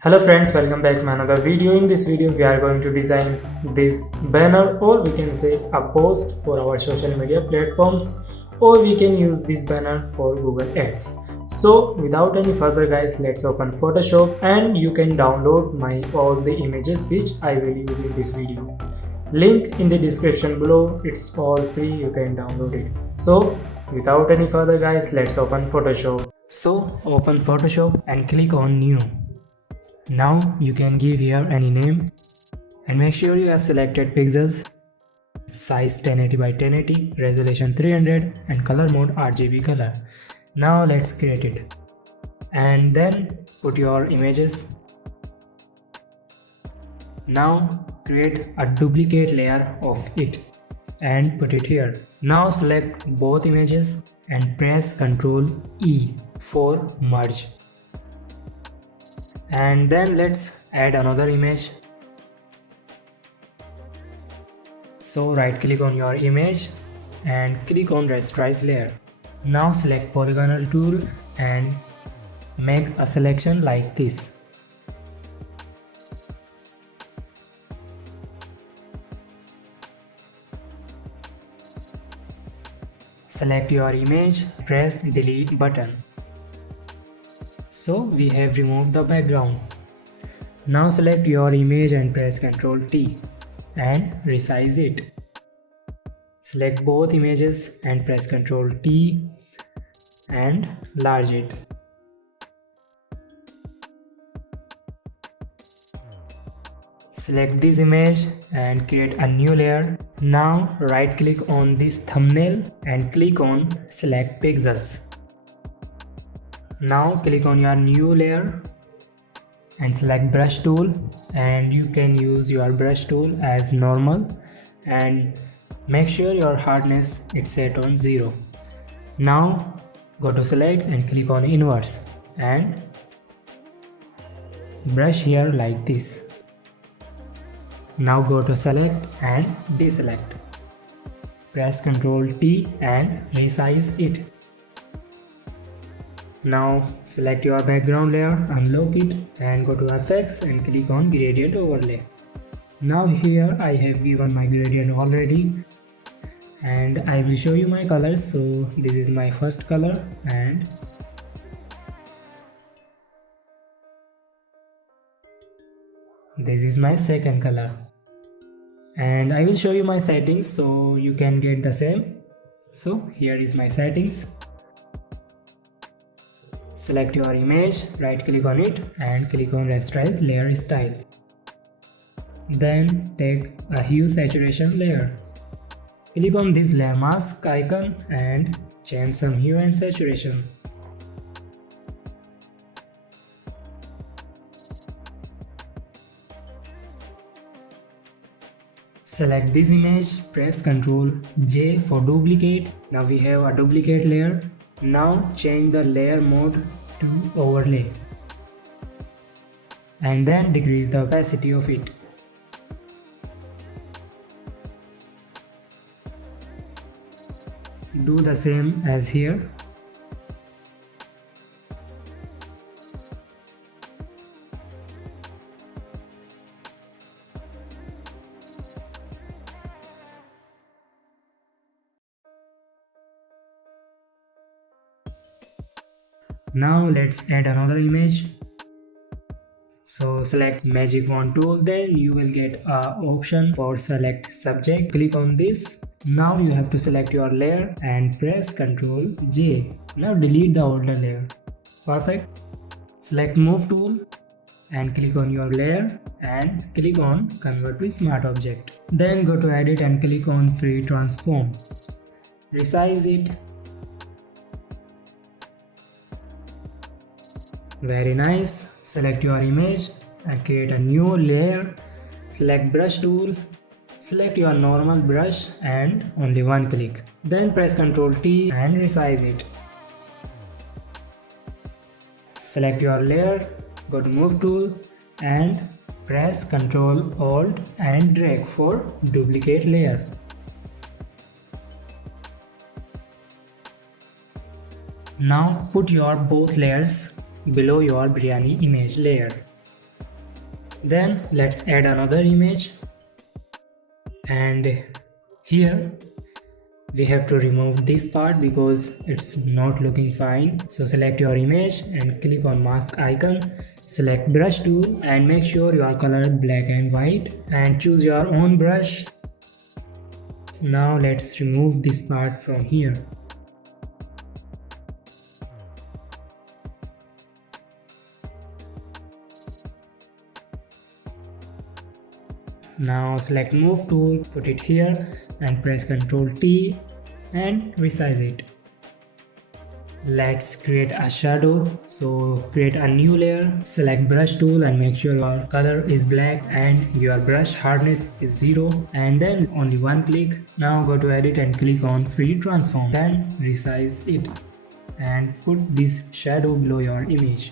Hello friends, welcome back to another video. In this video we are going to design this banner, or we can say a post for our social media platforms, or we can use this banner for Google Ads. So without any further guys, let's open Photoshop and you can download my all the images which I will use in this video. Link in the description below. It's all free, you can download it. So without any further guys, let's open Photoshop. So open Photoshop and click on new. Now you can give here any name and make sure you have selected pixels, size 1080 by 1080, resolution 300 and color mode RGB color. Now let's create it and then put your images. Now create a duplicate layer of it and put it here. Now select both images and press Ctrl E for merge. And then let's add another image. So right click on your image and click on rasterize layer. Now select polygonal tool and make a selection like this. Select your image, press delete button. So we have removed the background. Now select your image and press Ctrl T and resize it. Select both images and press Ctrl T and enlarge it. Select this image and create a new layer. Now right click on this thumbnail and click on select pixels. Now click on your new layer and select brush tool, and you can use your brush tool as normal and make sure your hardness is set on 0. Now go to select and click on inverse and brush here like this. Now go to select and deselect. Press Ctrl T and resize it. Now select your background layer, unlock it and go to FX and click on gradient overlay. Now here I have given my gradient already and I will show you my colors. So this is my first color and this is my second color, and I will show you my settings so you can get the same. So here is my settings. Select your image, right click on it and click on rasterize layer style. Then take a hue saturation layer. Click on this layer mask icon and change some hue and saturation. Select this image, press Ctrl J for duplicate. Now we have a duplicate layer. Now change the layer mode to overlay and then decrease the opacity of it. Do the same as here. Now let's add another image. So select magic wand tool, then you will get a option for select subject. Click on this. Now you have to select your layer and press Ctrl J. Now delete the older layer. Perfect. Select move tool and click on your layer and click on convert to smart object. Then go to edit and click on free transform. Resize it. Very nice. Select your image and create a new layer. Select brush tool. Select your normal brush and only one click. Then press Ctrl T and resize it. Select your layer, go to move tool and press Ctrl Alt and drag for duplicate layer. Now put your both layers below your biryani image layer. Then let's add another image, and here we have to remove this part because it's not looking fine. So select your image and click on mask icon, select brush tool and make sure you are colored black and white and choose your own brush. Now let's remove this part from here. Now select move tool, put it here and press Ctrl T and resize it. Let's create a shadow. So create a new layer, select brush tool and make sure your color is black and your brush hardness is 0 and then only one click. Now go to edit and click on free transform, then resize it and put this shadow below your image.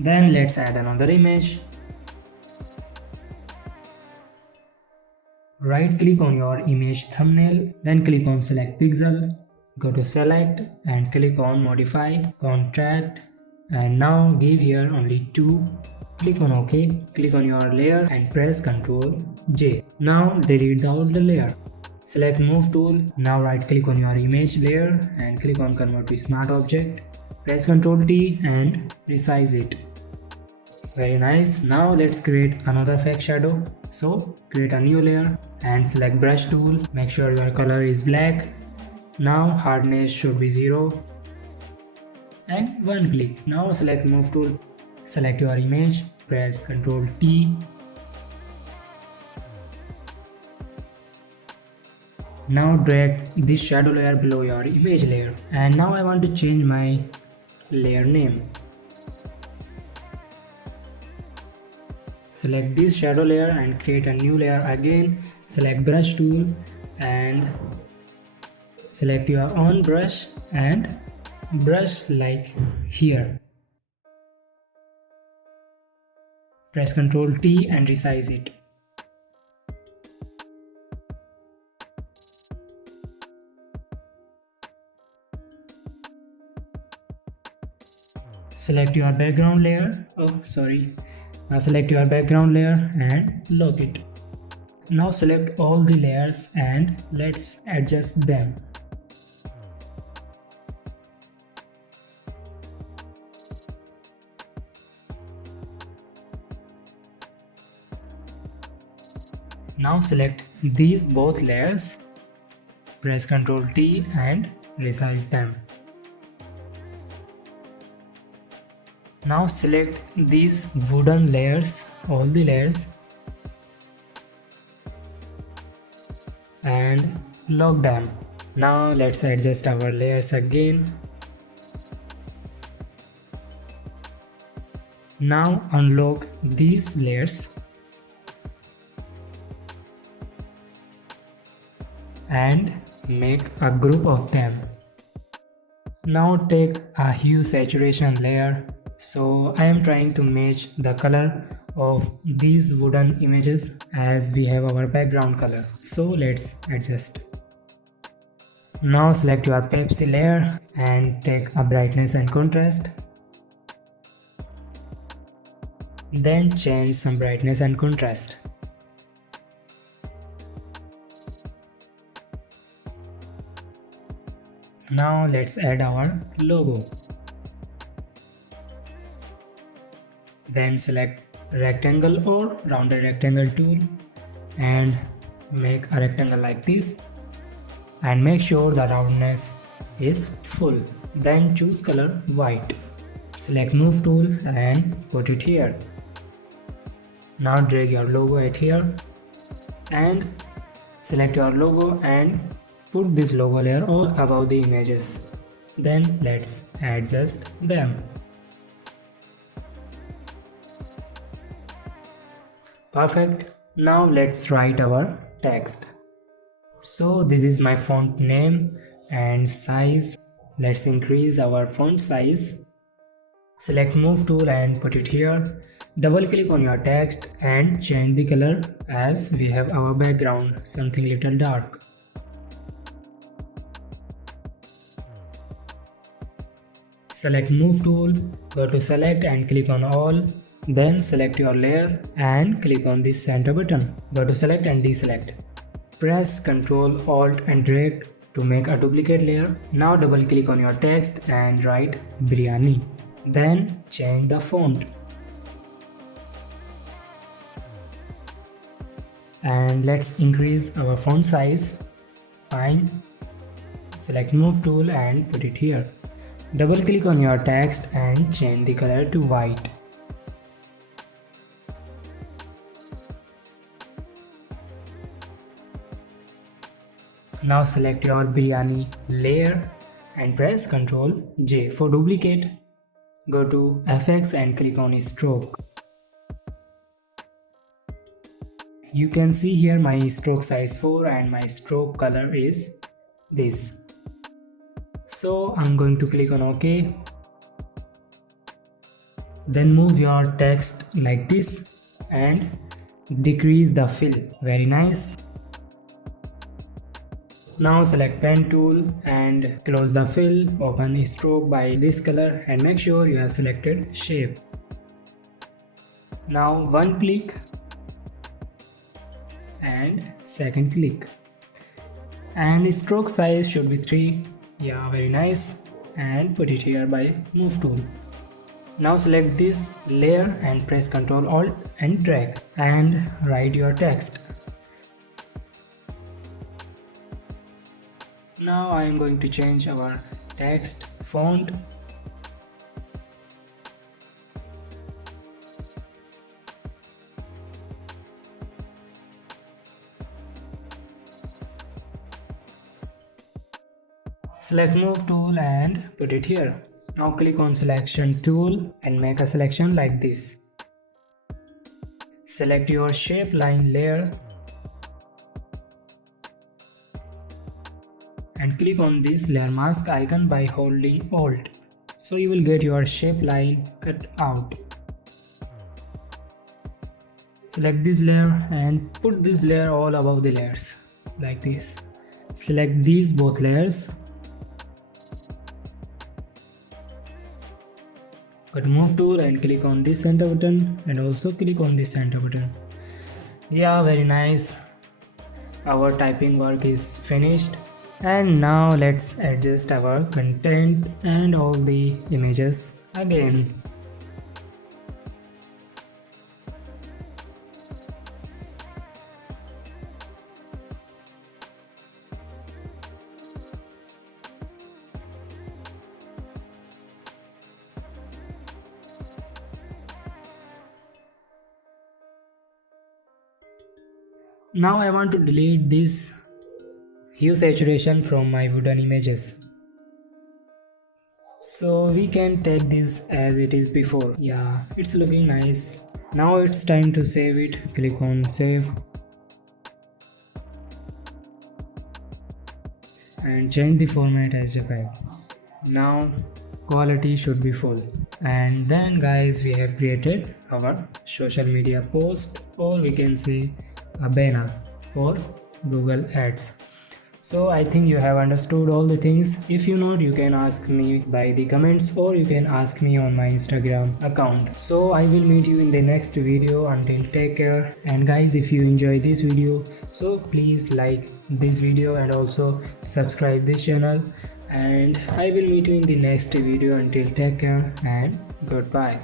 Then let's add another image. Right click on your image thumbnail, then click on select pixel, go to select and click on modify, contract, and now give here only 2. Click on OK, click on your layer and press Ctrl J. Now delete all the layer. Select move tool, now right click on your image layer and click on convert to smart object. Press Ctrl T and resize it. Very nice. Now let's create another fake shadow. So create a new layer and select brush tool. Make sure your color is black. Now hardness should be 0 and one click. Now select move tool. Select your image. Press Ctrl T. Now drag this shadow layer below your image layer. And now I want to change my layer name. Select this shadow layer and create a new layer again. Select brush tool and select your own brush and brush like here. Press Ctrl T and resize it. Select your background layer. Now select your background layer and lock it. Now select all the layers and let's adjust them. Now select these both layers, press Ctrl T and resize them. Now select these wooden layers, all the layers, and lock them. Now let's adjust our layers again. Now unlock these layers and make a group of them. Now take a hue saturation layer. So I am trying to match the color of these wooden images as we have our background color. So let's adjust. Now select your Pepsi layer and take a brightness and contrast. Then change some brightness and contrast. Now let's add our logo. Then select rectangle or rounded rectangle tool and make a rectangle like this and make sure the roundness is full. Then choose color white. Select move tool and put it here. Now drag your logo at here and select your logo and put this logo layer all above the images. Then let's adjust them. Perfect. Now let's write our text. So this is my font name and size. Let's increase our font size. Select move tool and put it here. Double click on your text and change the color as we have our background something little dark. Select move tool, go to select and click on all. Then select your layer and click on this center button. Go to select and deselect. Press Ctrl Alt and drag to make a duplicate layer. Now double click on your text and write biryani. Then change the font. And let's increase our font size. Fine. Select move tool and put it here. Double click on your text and change the color to white. Now select your biryani layer and press Ctrl J for duplicate. Go to FX and click on stroke. You can see here my stroke size 4 and my stroke color is this. So I'm going to click on OK. Then move your text like this and decrease the fill. Very nice. Now select pen tool and close the fill. Open stroke by this color and make sure you have selected shape. Now one click and second click. And stroke size should be 3. Yeah, very nice. And put it here by move tool. Now select this layer and press Ctrl Alt and drag and write your text. Now I am going to change our text font. Select move tool and put it here. Now click on selection tool and make a selection like this. Select your shape line layer and click on this layer mask icon by holding Alt. So you will get your shape line cut out. Select this layer and put this layer all above the layers like this. Select these both layers. Go to move tool and click on this center button and also click on this center button. Yeah, very nice. Our typing work is finished. And now let's adjust our content and all the images again. Now I want to delete this hue saturation from my wooden images. So we can take this as it is before. Yeah, it's looking nice. Now it's time to save it. Click on save. And change the format as JPEG. Now quality should be full. And then guys, we have created our social media post, or we can say a banner for Google Ads. So I think you have understood all the things. If you not, you can ask me by the comments, or you can ask me on my Instagram account. So I will meet you in the next video. Until take care. And guys, if you enjoy this video, so please like this video and also subscribe this channel. And I will meet you in the next video. Until take care and goodbye.